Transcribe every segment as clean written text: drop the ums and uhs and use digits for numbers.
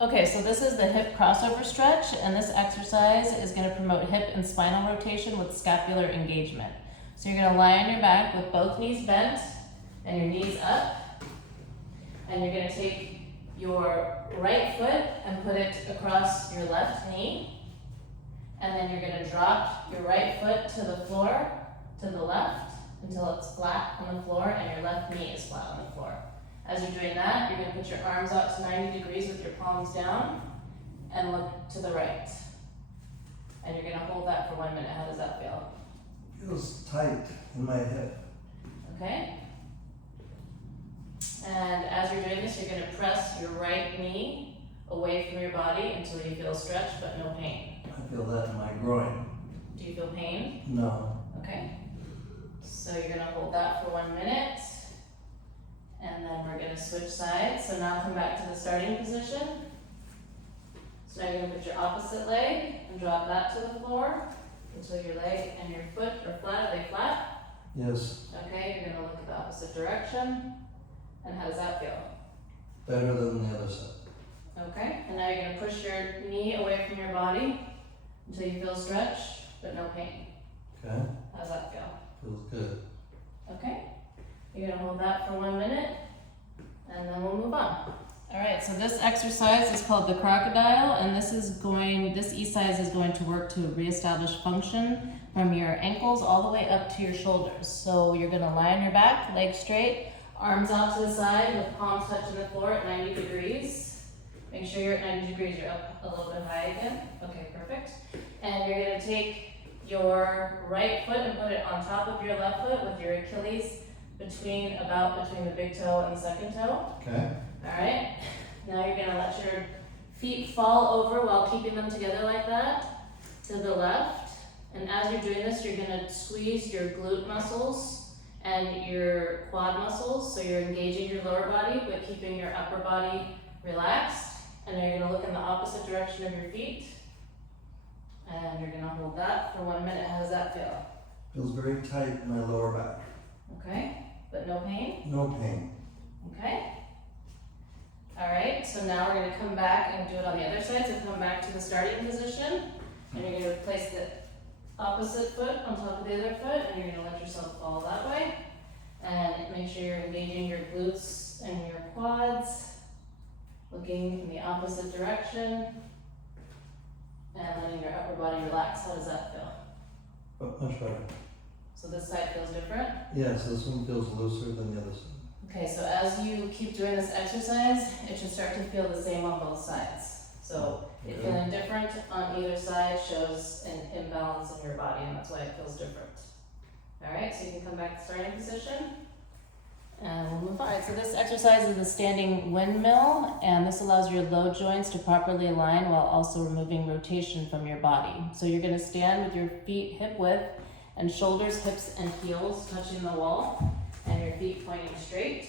Okay, so this is the hip crossover stretch, and this exercise is going to promote hip and spinal rotation with scapular engagement. So you're going to lie on your back with both knees bent and your knees up, and you're going to take your right foot and put it across your left knee, and then you're going to drop your right foot to the floor, to the left, until it's flat on the floor and your left knee is flat on the floor. As you're doing that, you're going to put your arms out to 90 degrees with your palms down and look to the right. And you're going to hold that for 1 minute. How does that feel? Feels tight in my hip. Okay. And as you're doing this, you're going to press your right knee away from your body until you feel stretch but no pain. I feel that in my groin. Do you feel pain? No. Okay. So you're going to hold that for 1 minute. And then we're going to switch sides. So now come back to the starting position. So now you're going to put your opposite leg and drop that to the floor until your leg and your foot are flat. Are they flat? Yes. Okay, you're going to look at the opposite direction. And how does that feel? Better than the other side. Okay, and now you're going to push your knee away from your body until you feel stretch but no pain. Okay. How does that feel? Feels good. Okay. You're going to hold that for 1 minute, and then we'll move on. All right, so this exercise is called the crocodile, and this e-cise is going to work to reestablish function from your ankles all the way up to your shoulders. So you're going to lie on your back, legs straight, arms out to the side with palms touching the floor at 90 degrees. Make sure you're at 90 degrees, you're up a little bit high again. Okay, perfect. And you're going to take your right foot and put it on top of your left foot with your Achilles between the big toe and the second toe. Okay. All right. Now you're going to let your feet fall over while keeping them together like that to the left. And as you're doing this, you're going to squeeze your glute muscles and your quad muscles. So you're engaging your lower body but keeping your upper body relaxed. And then you're going to look in the opposite direction of your feet. And you're going to hold that for 1 minute. How does that feel? Feels very tight in my lower back. Okay. But no pain? No pain. Okay. All right, so now we're going to come back and do it on the other side. So come back to the starting position, and you're going to place the opposite foot on top of the other foot, and you're going to let yourself fall that way. And make sure you're engaging your glutes and your quads, looking in the opposite direction, and letting your upper body relax. How does that feel? But much better. So this side feels different? Yes, this one feels looser than the other side. Okay, so as you keep doing this exercise, it should start to feel the same on both sides. So it feeling different on either side shows an imbalance in your body, and that's why it feels different. All right, so you can come back to starting position, and we'll move on. All right, so this exercise is the standing windmill, and this allows your low joints to properly align while also removing rotation from your body. So you're going to stand with your feet hip width and shoulders, hips, and heels touching the wall, and your feet pointing straight.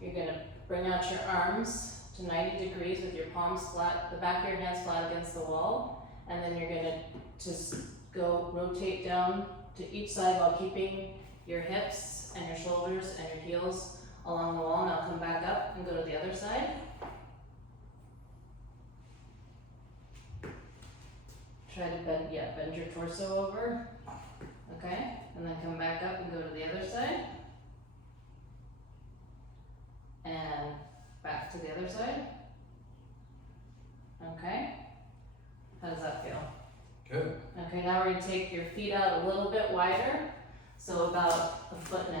You're going to bring out your arms to 90 degrees with your palms flat, the back of your hands flat against the wall, and then you're going to just go rotate down to each side while keeping your hips and your shoulders and your heels along the wall. Now come back up and go to the other side. Try to bend your torso over. Okay, and then come back up and go to the other side. And back to the other side. Okay, how does that feel? Good. Okay, now we're going to take your feet out a little bit wider, so about 1.5 feet.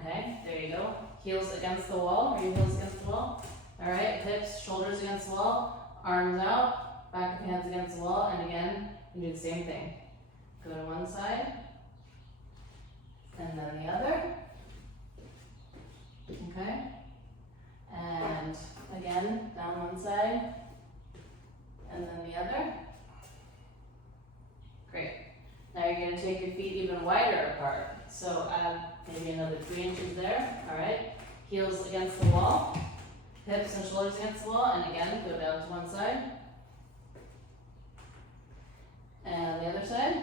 Okay, there you go. Heels against the wall. Are your heels against the wall? All right, hips, shoulders against the wall, arms out, back of hands against the wall, and again, you do the same thing. Go to one side, and then the other. Okay, and again, down one side, and then the other. Great. Now you're going to take your feet even wider apart. So add maybe another 3 inches there. All right. Heels against the wall, hips and shoulders against the wall, and again, go down to one side. And the other side.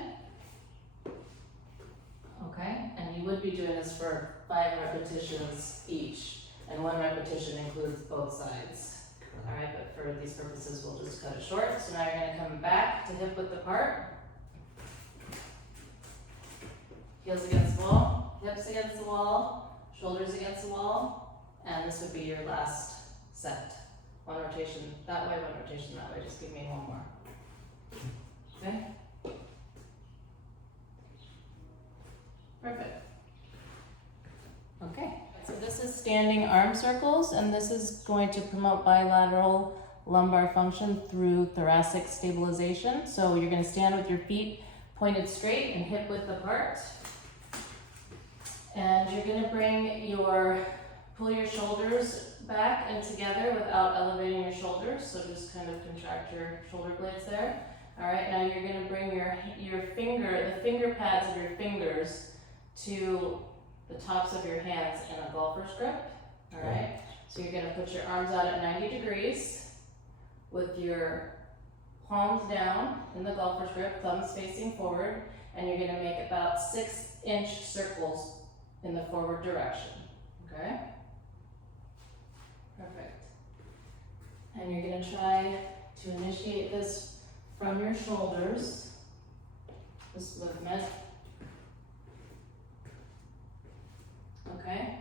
Okay. And you would be doing this for 5 repetitions each. And 1 repetition includes both sides. All right, but but for these purposes, we'll just cut it short. So now you're gonna come back to hip width apart. Heels against the wall, hips against the wall, shoulders against the wall, and this would be your last set. One rotation that way, one rotation that way. Just give me one more. Okay? Perfect. Okay, so this is standing arm circles, and this is going to promote bilateral lumbar function through thoracic stabilization. So you're going to stand with your feet pointed straight and hip width apart. And you're going to pull your shoulders back and together without elevating your shoulders. So just kind of contract your shoulder blades there. All right, now you're going to bring the finger pads of your fingers to the tops of your hands in a golfer's grip. All right, so you're going to put your arms out at 90 degrees with your palms down in the golfer's grip, thumbs facing forward, and you're going to make about 6-inch circles in the forward direction. Okay? Perfect. And you're going to try to initiate this from your shoulders, this movement. Okay?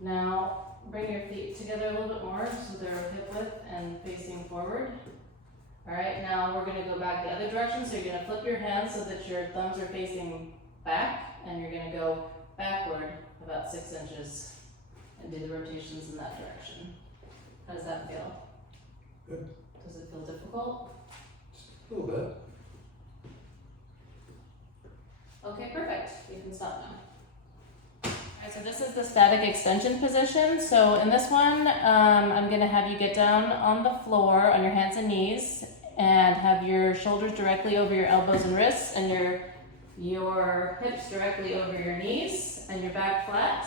Now, bring your feet together a little bit more so they're hip width and facing forward. Alright, now we're going to go back the other direction, so you're going to flip your hands so that your thumbs are facing back, and you're going to go backward about 6 inches and do the rotations in that direction. How does that feel? Good. Does it feel difficult? A little bit. Okay, perfect. You can stop now. Alright, so this is the static extension position. So in this one, I'm going to have you get down on the floor on your hands and knees and have your shoulders directly over your elbows and wrists and your hips directly over your knees and your back flat.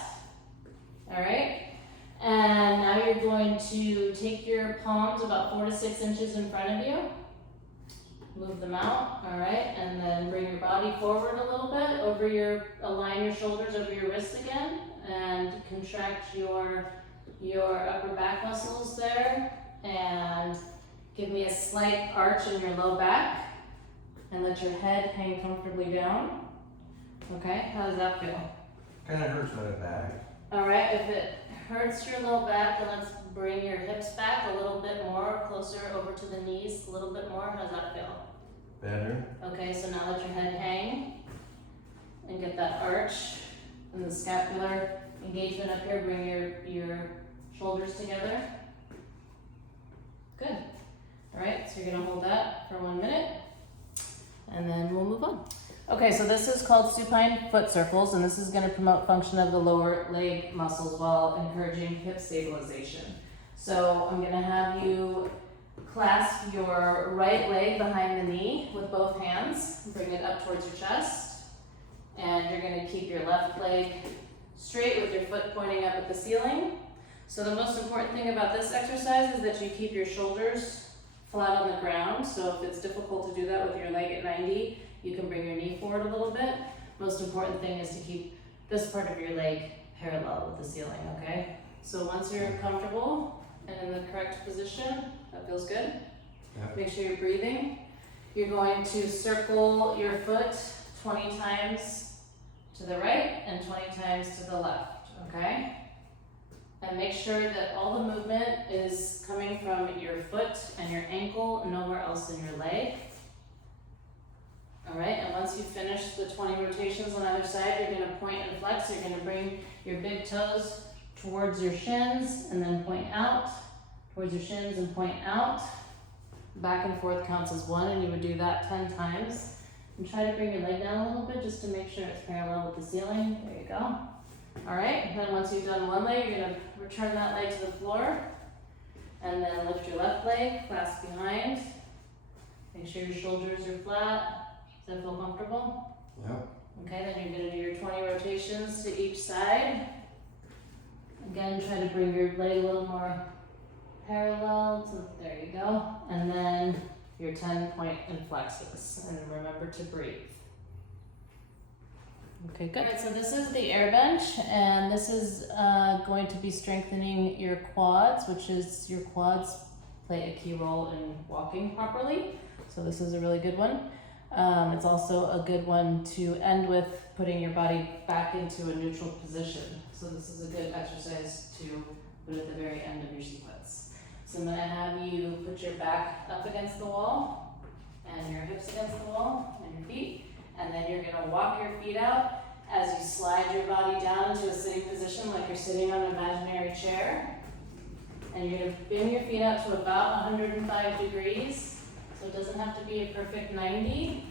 Alright? And now you're going to take your palms about 4 to 6 inches in front of you. Move them out, alright? And then bring your body forward a little bit, align your shoulders over your wrists again, and contract your upper back muscles there, and give me a slight arch in your low back, and let your head hang comfortably down. Okay, how does that feel? Kind of hurts my back. Alright, if it hurts your low back, then let's bring your hips back a little bit more, closer over to the knees, a little bit more. How does that feel? Better. Okay, so now let your head hang and get that arch and the scapular engagement up here. Bring your shoulders together. Good. Alright, so you're gonna hold that for 1 minute and then we'll move on. Okay, so this is called supine foot circles, and this is going to promote function of the lower leg muscles while encouraging hip stabilization. So I'm going to have you clasp your right leg behind the knee with both hands, bring it up towards your chest, and you're going to keep your left leg straight with your foot pointing up at the ceiling. So the most important thing about this exercise is that you keep your shoulders flat on the ground. So if it's difficult to do that with your leg at 90, you can bring your knee forward a little bit. Most important thing is to keep this part of your leg parallel with the ceiling, okay? So once you're comfortable and in the correct position, that feels good. Yeah. Make sure you're breathing. You're going to circle your foot 20 times to the right and 20 times to the left, okay? And make sure that all the movement is coming from your foot and your ankle, nowhere else in your leg. All right, and once you finish the 20 rotations on either side, you're going to point and flex. You're going to bring your big toes towards your shins and then point out, towards your shins and point out. Back and forth counts as 1, and you would do that 10 times. And try to bring your leg down a little bit just to make sure it's parallel with the ceiling. There you go. All right, and then once you've done one leg, you're going to return that leg to the floor. And then lift your left leg, clasp behind. Make sure your shoulders are flat. Does that feel comfortable? Yep. Okay, then you're going to do your 20 rotations to each side. Again, try to bring your leg a little more parallel. There you go. And then your 10-point inflexes. And remember to breathe. Okay, good. All right, so this is the air bench, and this is going to be strengthening your quads, which is your quads play a key role in walking properly. So this is a really good one. It's also a good one to end with putting your body back into a neutral position. So this is a good exercise to put at the very end of your sequence. So I'm gonna have you put your back up against the wall and your hips against the wall and your feet. And then you're gonna walk your feet out as you slide your body down into a sitting position like you're sitting on an imaginary chair. And you're gonna bend your feet out to about 105 degrees. So it doesn't have to be a perfect 90,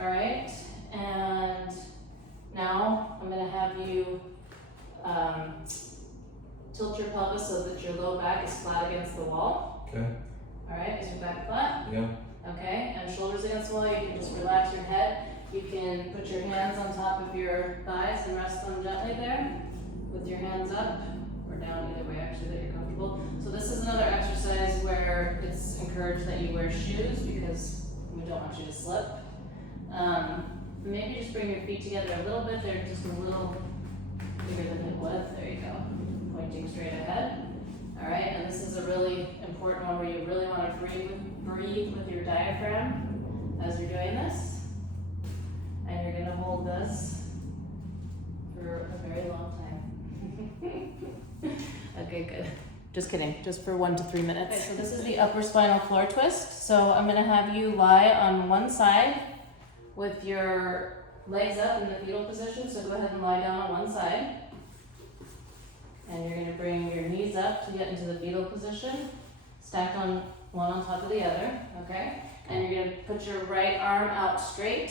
all right? And now I'm gonna have you tilt your pelvis so that your low back is flat against the wall. Okay. All right, is your back flat? Yeah. Okay, and shoulders against the wall, you can just relax your head. You can put your hands on top of your thighs and rest them gently there with your hands up or down, either way actually that you're comfortable. So this is another exercise where it's encouraged that you wear shoes because we don't want you to slip. Maybe just bring your feet together a little bit. They're just a little bigger than hip width. There you go. Pointing straight ahead. All right, and this is a really important one where you really want to breathe with your diaphragm as you're doing this. And you're gonna hold this for a very long time. Okay, good. Just kidding, just for 1 to 3 minutes. Okay, so this is the upper spinal floor twist. So I'm gonna have you lie on one side with your legs up in the fetal position. So go ahead and lie down on one side. And you're gonna bring your knees up to get into the fetal position, stacked on one on top of the other, okay? And you're gonna put your right arm out straight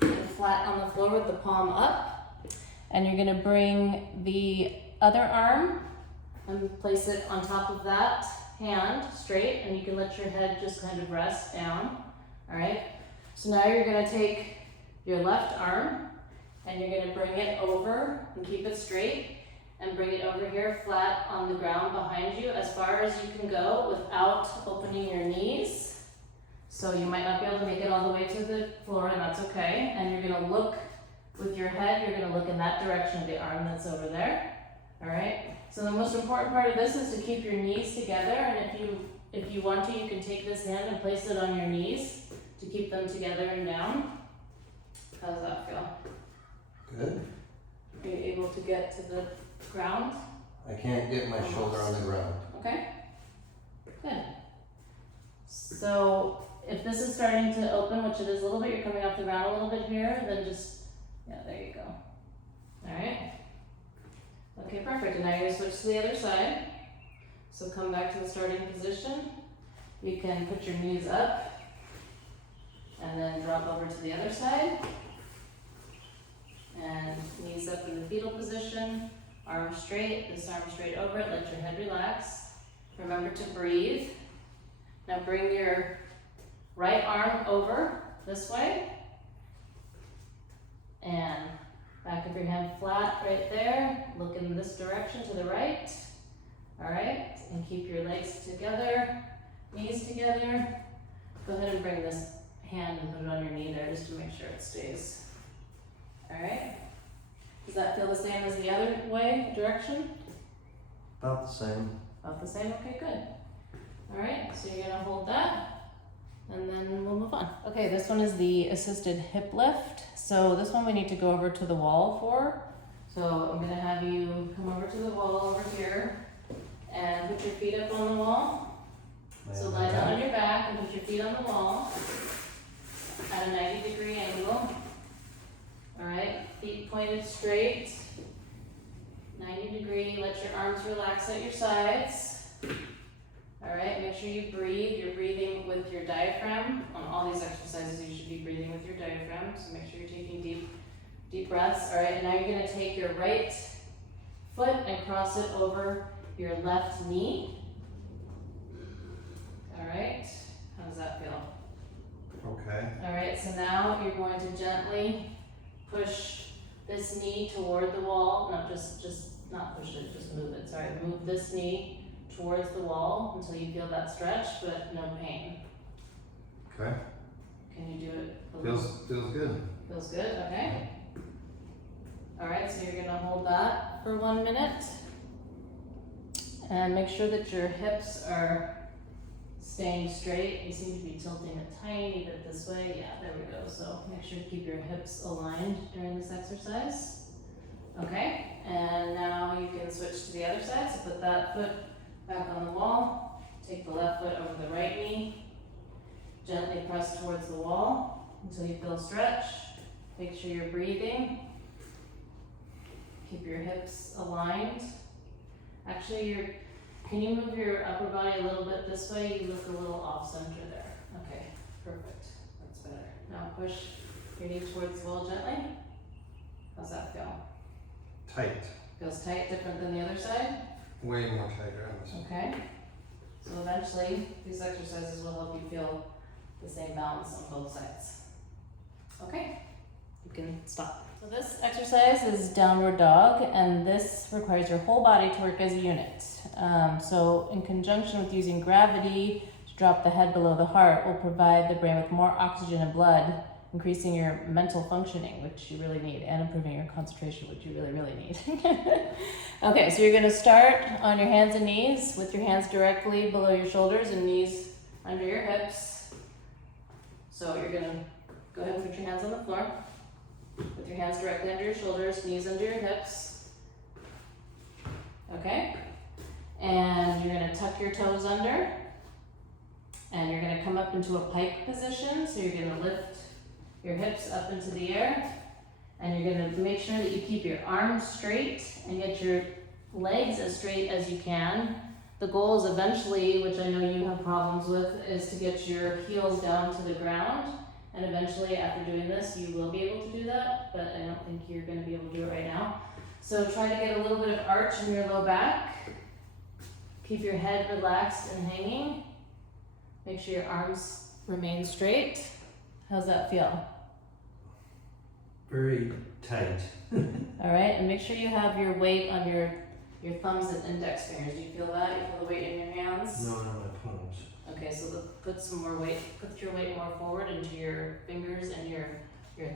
and flat on the floor with the palm up. And you're gonna bring the other arm and place it on top of that hand straight, and you can let your head just kind of rest down, all right? So now you're gonna take your left arm and you're gonna bring it over and keep it straight and bring it over here flat on the ground behind you as far as you can go without opening your knees. So you might not be able to make it all the way to the floor, and that's okay. And you're gonna look with your head, you're gonna look in that direction of the arm that's over there, all right? So the most important part of this is to keep your knees together, and if you want to, you can take this hand and place it on your knees to keep them together and down. How does that feel? Good. Are you able to get to the ground? I can't get my shoulder on the ground. Okay, good. So if this is starting to open, which it is a little bit, you're coming off the ground a little bit here, then just, yeah, there you go. All right. Okay, perfect. And now you're gonna switch to the other side. So come back to the starting position. You can put your knees up and then drop over to the other side. And knees up in the fetal position, arms straight, this arm straight over it, let your head relax. Remember to breathe. Now bring your right arm over this way. And back of your hand flat right there. Look in this direction to the right. All right, and keep your legs together, knees together. Go ahead and bring this hand and put it on your knee there just to make sure it stays. All right, does that feel the same as the other way, direction? About the same. About the same, okay, good. All right, so you're gonna hold that and then we'll move on. Okay, this one is the assisted hip lift. So this one we need to go over to the wall for. So I'm gonna have you come over to the wall over here and put your feet up on the wall. So lie down on your back and put your feet on the wall at a 90-degree angle. All right, feet pointed straight, 90 degree, let your arms relax at your sides. All right, make sure you breathe. You're breathing with your diaphragm. On all these exercises, you should be breathing with your diaphragm, so make sure you're taking deep breaths. All right, and now you're gonna take your right foot and cross it over your left knee. All right, how does that feel? Okay. All right, so now you're going to gently push this knee toward the wall. Not not push it, just move it. Sorry, move this knee towards the wall until you feel that stretch, but no pain. Okay. Can you do it? Feels good. Feels good, okay. All right, so you're gonna hold that for 1 minute. And make sure that your hips are staying straight. You seem to be tilting a tiny bit this way. Yeah, there we go. So make sure to keep your hips aligned during this exercise. Okay, and now you can switch to the other side. So put that foot back on the wall. Take the left foot over the right knee. Gently press towards the wall until you feel a stretch. Make sure you're breathing. Keep your hips aligned. Actually, can you move your upper body a little bit this way? You look a little off center there. Okay, perfect. That's better. Now push your knee towards the wall gently. How's that feel? Tight. Feels tight, different than the other side? Way more tighter on this. Okay. So eventually, these exercises will help you feel the same balance on both sides. Okay, you can stop. So this exercise is downward dog, and this requires your whole body to work as a unit. So in conjunction with using gravity to drop the head below the heart will provide the brain with more oxygen and blood, increasing your mental functioning, which you really need, and improving your concentration, which you really, really need. Okay, so you're gonna start on your hands and knees with your hands directly below your shoulders and knees under your hips. So you're gonna go ahead and put your hands on the floor with your hands directly under your shoulders, knees under your hips. Okay? And you're gonna tuck your toes under, and you're gonna come up into a pike position. So you're gonna lift your hips up into the air, and you're gonna make sure that you keep your arms straight and get your legs as straight as you can. The goal is eventually, which I know you have problems with, is to get your heels down to the ground. And eventually, after doing this, you will be able to do that, but I don't think you're gonna be able to do it right now. So try to get a little bit of arch in your low back. Keep your head relaxed and hanging. Make sure your arms remain straight. How's that feel? Very tight. All right, and make sure you have your weight on your thumbs and index fingers. Do you feel that? You feel the weight in your hands? No, not my palms. Okay, so put some more weight, put your weight more forward into your fingers and your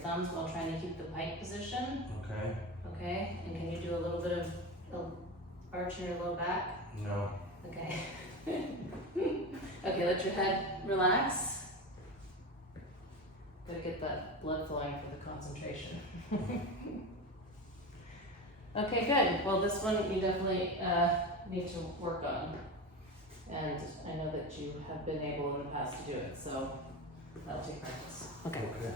thumbs while trying to keep the pike position. Okay. Okay, and can you do a little bit of arch in your low back? No. Okay. Okay, let your head relax. Gotta get that blood flowing for the concentration. Okay, good. Well, this one you definitely need to work on. And I know that you have been able in the past to do it, so that'll take practice. Okay. Okay.